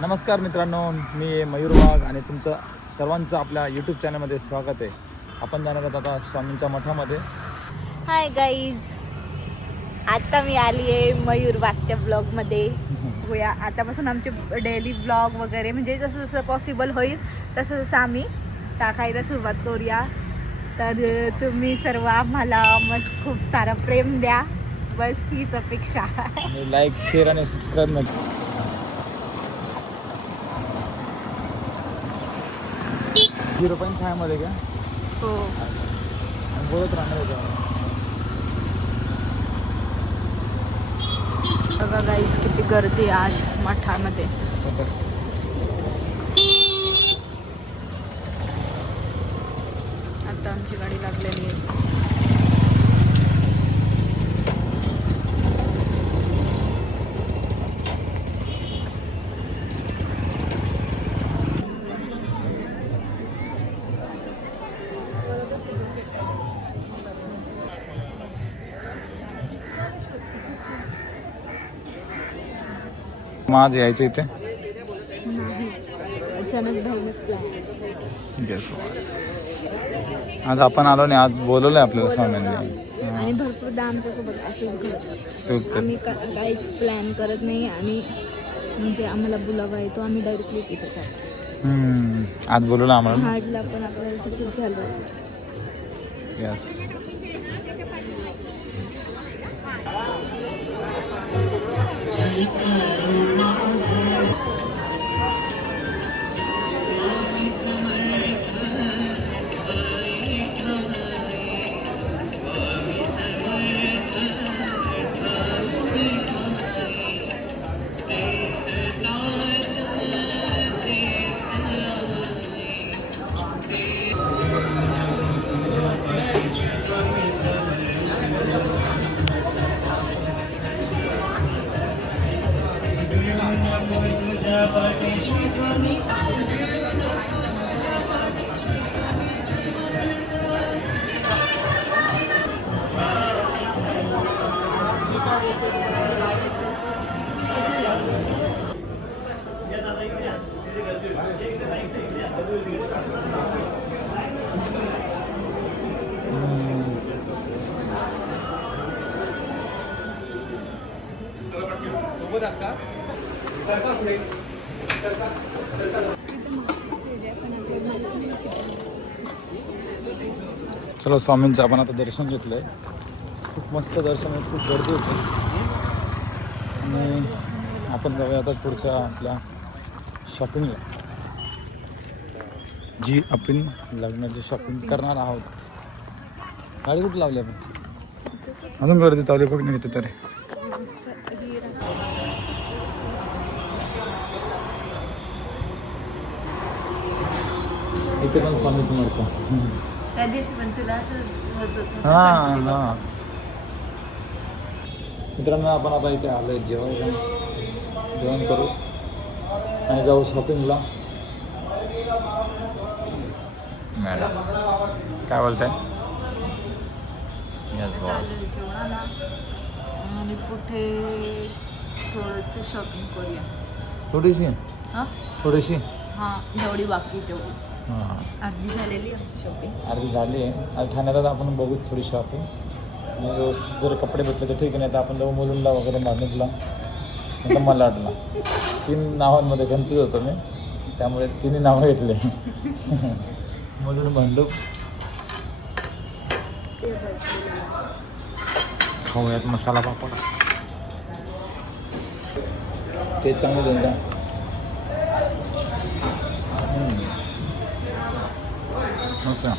नमस्कार मित्रांनो, मी मयूर वाघ आणि तुमचं सर्वांचं आपल्या यूट्यूब चॅनलमध्ये स्वागत आहे. आपण जाणार आहोत आता स्वामींच्या मठामध्ये. हाय गाईज, आता मी आली आहे मयूर वाघच्या ब्लॉगमध्ये. होया आतापासून आमचे डेली ब्लॉग वगैरे म्हणजे जसं जसं पॉसिबल होईल तसं जसं आम्ही टाकायला सुरुवात करूया. तर तुम्ही सर्व आम्हाला मस्त खूप सारा प्रेम द्या, बस हीच अपेक्षा. लाईक, शेअर आणि सबस्क्राईब नका. 0.5 मध्ये का? हो, बोलत राहणार होतं. बघा गाईज किती गर्दी आहे आज मठामध्ये. आता आमची गाडी लागलेली आहे. आज यायचं इथे. अचानक धावलं. आज आपण आलो नाही, आज बोलवलंय आपल्याला स्वामींनी. आणि भरपूरदा आमच्यासोबत असंच घडतं. आम्ही काहीच प्लॅन करत नाही. आम्ही म्हणजे आम्हाला बोलावा येतो, आम्ही डायरेक्टली तिथे जातो. आज बोलवलं आम्हाला. हार्डला पण आपल्याला तसंच झालं. यस. चलो, स्वामींचं आपण आता दर्शन घेतलंय. खूप मस्त दर्शन आहे, खूप गर्दी होती. आणि आपण जाऊया आता पुढच्या आपल्या शॉपिंगला, जी आपण लग्नाची शॉपिंग करणार आहोत. गाडी कुठे लावली आपण? अजून गर्दी चालू बघ नाही तिथे तरी. इथे पण स्वामी समर्थ. त्या दिवशी पण तुला हां. मित्रांनो, आपण आता इथे आलोय जेवायला. जेवण करू आणि जाऊ शॉपिंगला. मॅडम काय बोलताय? आणि कुठे थोडंसं शॉपिंग करूया. थोडीशी हां, जेवढी बाकी तेवढी. हां, अर्धी झालेली आमची शॉपिंग. अर्धी झाली आहे. आज ठाण्यात आपण बघू थोडी शॉपिंग. आणि जर कपडे भेटले तर ठीक आहे, नाही तर आपण जाऊ मुलुंडला वगैरे, मार्निकला, नंतर मलाडला. 3 नावांमध्ये कन्फ्यूज होतो मी, त्यामुळे 3 नावं घेतले. मुलुंड, भांडूप. खाऊयात मसाला पापड. ते चांगलं देऊन द्या. अच्छा.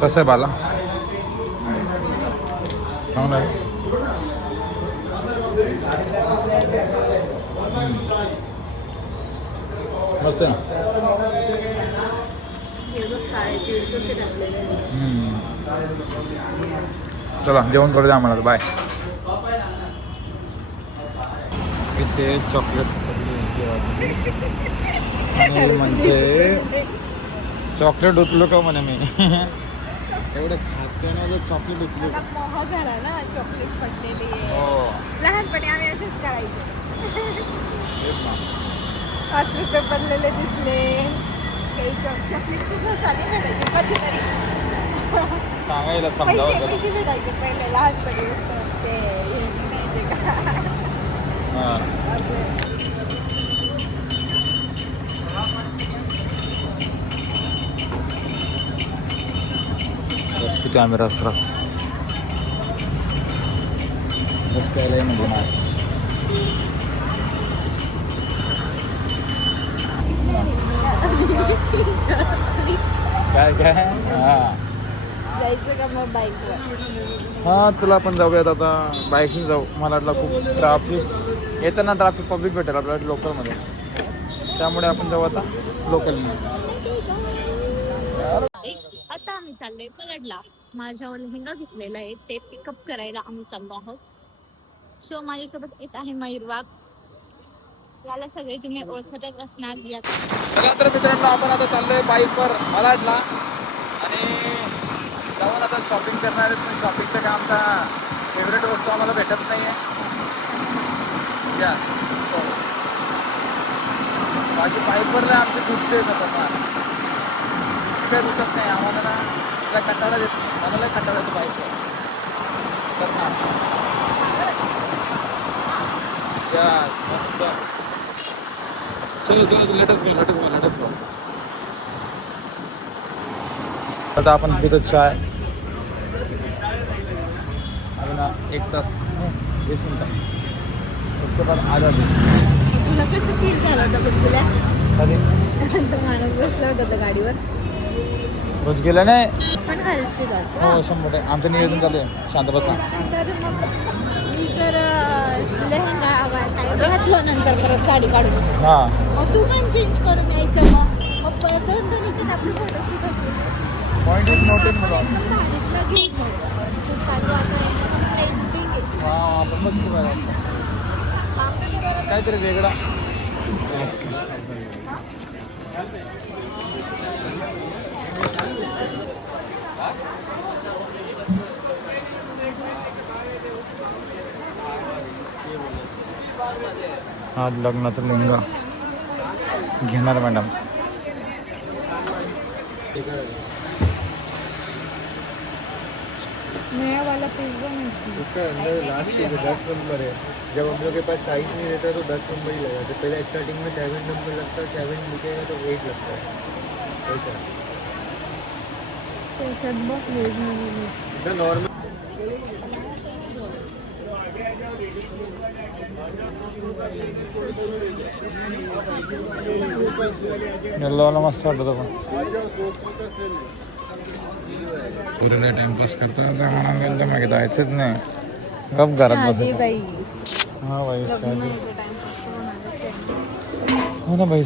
कसं आहे बाला? चांगलं आहे. मस्त आहे ना. चला जेवण करू द्या आम्हाला. बाय. इथे चॉकलेट आणि म्हणते चॉकलेट उचलो का म्हणे मी. एवढं खाते ना चॉकलेट विकली. मला मोह झाला ना चॉकलेट पडलेली आहे. हो लहानपणी आम्ही असेच करायचो. तेच ना. 5 रुपये पडलेले दिसले काही चॉकलेट तुझं साधी भेटायची कधीतरी. सांगायला पैसे समजावं कशी भेटायचे पहिले लहानपणी असतं ते हे म्हणायचे का. हां किती आम्ही रस्ता रस्त्याला म्हणजे ना काय काय हां जायचं का मग बाईकवर. हां तुला पण जाऊयात आता बाईकने जाऊ. मला वाटलं खूप ट्राफिक येताना ट्राफिक पब्लिक भेटेल आपल्याला लोकलमध्ये त्यामुळे आपण जाऊ आता लोकलने. आता आम्ही चाललोय पलडला. माझ्यावर लेहंगा घेतलेला आहे ते पिकअप करायला आम्ही चाललो आहोत. सो माझ्यासोबत येत आहे मयूर वाघ. याला सगळे तुम्ही ओळखतच असणार. या चला तर मित्रांनो आपण आता चाललोय बाईकवर मलाडला आणि जाऊन आता शॉपिंग करणार आहेत. पण शॉपिंगचं काय आमचा फेवरेट वस्तू आम्हाला भेटत नाही आहे. या बाकी बाईकवरला आमचे दुखते आता काही दुखत नाही आम्हाला ना. तिला कंटाळा देत नाही. मला लय कंटाळा येतो बाईकवर तर ना. यस मस्त. चलो लेटच गो. आता आपण पितो चाय अभी ना 1 तास 20 मिनटं उसके बाद आ जाते. तुला कसं फील झालं होतं तुला कधी तो माणूस बसला होता त्या गाडीवर रोज गेलं नाही. पण घालशील हो 100% आमचं नियोजन चालू आहे. शांत बसा. तर मग मी जर लेहंगा घातलं नंतर परत साडी काढून हां मग तू पण चेंज करून यायचं. मग परत दोन्हीच्यात आपली फोटोशूट होते. पॉईंट इज नोटेड मला. एकदम भारीतला घेऊन मग तू साडी वापरायची ट्रेंडिंग आहे. हां आपण मस्त काहीतरी वेगळा. हा लग्नाचा लेहंगा घेणार मॅडम. नया वाला पिज्जा नहीं उसका अंदर लास्ट के 10 नंबर है. जब हम लोग के पास साइज नहीं रहता तो 10 नंबर ही लगाते. पहले स्टार्टिंग में 7 नंबर लगता है. 7 लिखेगा तो 8 लगता है. ऐसा त्याच्यात बघ वेगवेगळे इतना नॉर्मल. येल्लोवाला मस्त वाटत पण पुरेला टाइमपास करतो. आता म्हणा मागे जायचंच नाही. गप घरात बसायचं. बाई हा बाई साधी हो ना बाई.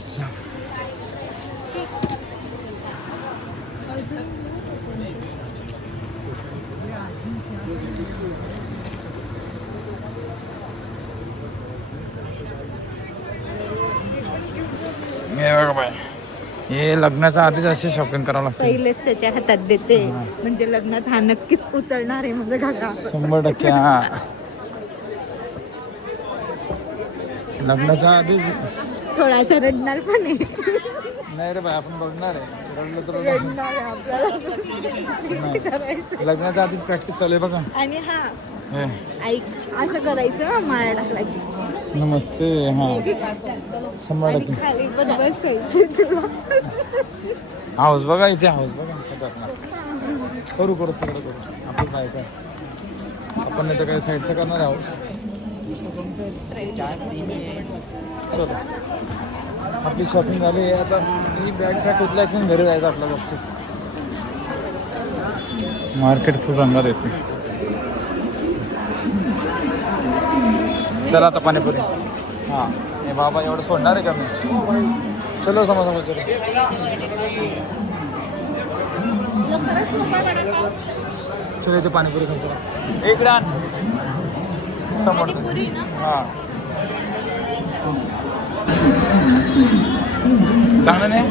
हे बघा बाई हे लग्नाच्या आधीच अशी शॉपिंग करावं लागते. पहिलेच त्याच्या हातात देते म्हणजे लग्नात हा नक्कीच उचलणार आहे माझा घागा. 100% हा लग्नाच्या आधीच. थोडासा रडणार पण आहे. नाही रे बाई आपण बघणार आहे. रडलं तर रडणार आहे आपल्याला. लग्नाच्या आधीच प्रॅक्टिस चालू आहे बघा. आणि हा हे ऐक असं करायचं माळा टाकला की नमस्ते. हा 100%. खाली पण बसायचं तुला. हाऊस बघायचे. हाऊस बघा करू सगळं करू. आपण काय काय आपण नाही तर काही साईडचं करणार आहे हाऊस. चलो आपली शॉपिंग झाली आहे. आता ही बॅग पॅक उचलायची घरी जायचं आपल्या गपचूप. मार्केट फुल रंगात येते. चला आता पाणीपुरी. हां हे बाबा एवढं सोडणार आहे का मी. चलो समोर चलो. चलो इथे पाणीपुरी खायचं. एक रान समोर. हां चांगलं नाही.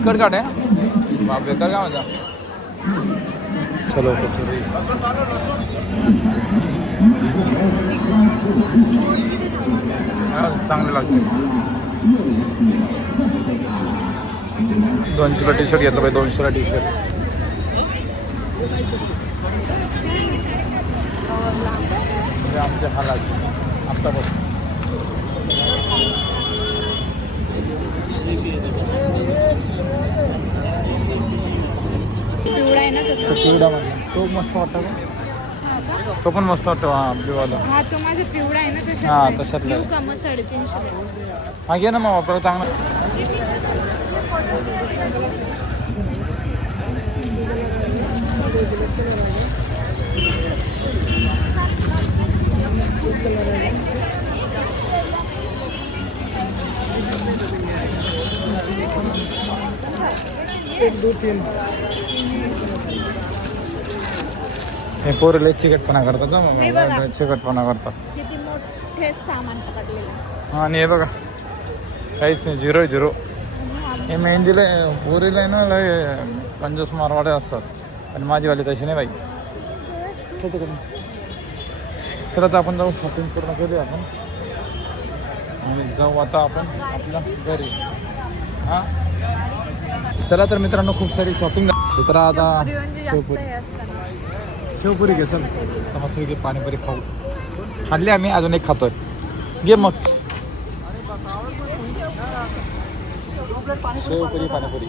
तिखट चाट आहे बाप बेकार काय म्हणता चलो कचोरी चांगले लागते 200ला टी शर्ट घेतलं पाहिजे 200ला टी शर्ट आमचे हालाचे आत्तापासून पिवळा आहे ना तसं पिवळामध्ये तो मस्त वाटतो का तो पण मस्त वाटतो हा पिवळाला हा तो माझा पिवळा आहे ना तशातला हा आहे. तशातला घेऊ आहे. का मग 350 हा घे ना मग वापरायला चांगला हे पोरले चिकटपणा करतात ना हे बघा. मग चिकटपणा करतात किती मोठे सामान पकडलेलं हा आणि हे बघा काहीच नाही 0-0 हे मेहंदीला पोरीला आहे ना लय पंचस मारवाडे असतात आणि माझीवाली तशी नाही बाई चला आता आपण जाऊ शॉपिंग पूर्ण केली आपण आणि जाऊ आता आपण आपल्या घरी हां चला तर मित्रांनो खूप सारी शॉपिंग तर आता म्हणजे जास्त शेवपुरी हे असतं ना. शेवपुरी घे चल आता मस्त की पाणीपुरी खाऊ खाल्ली आम्ही अजून एक खातोय घे मग शेवपुरी पाणीपुरी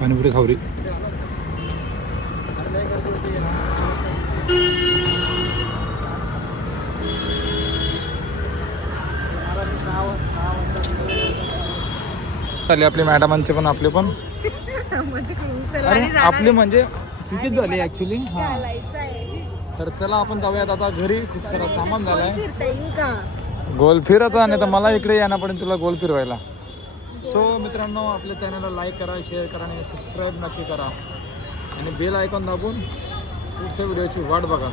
पाणीपुरी खावरी झाले आपले मॅडमांचे पण आपले पण म्हणजे अरे आणि जाणार आपले म्हणजे तिचीच झाली ऍक्च्युली हा घालायचं आहे. तर चला आपण जाऊयात आता घरी खूप सारा सामान झालाय फिरता येईल का गोल फिरत नाही तर मला इकडे येणार पडेल तुला गोल फिरवायला सो मित्रांनो आपल्या चॅनलला लाईक करा शेअर करा आणि सबस्क्राईब नक्की करा आणि बेल आयकॉन दाबून पुढच्या व्हिडिओची वाट बघा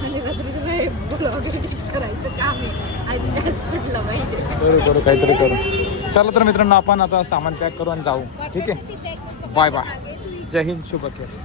आणि रात्री तुला हे ब्लॉग एडिट करायचं काम आहे आधी कुठलं माहिती करू काहीतरी करू चला तर मित्रांनो आपण आता सामान पॅक करू आणि जाऊ ठीक आहे बाय बाय जय हिंद शुभ अखेर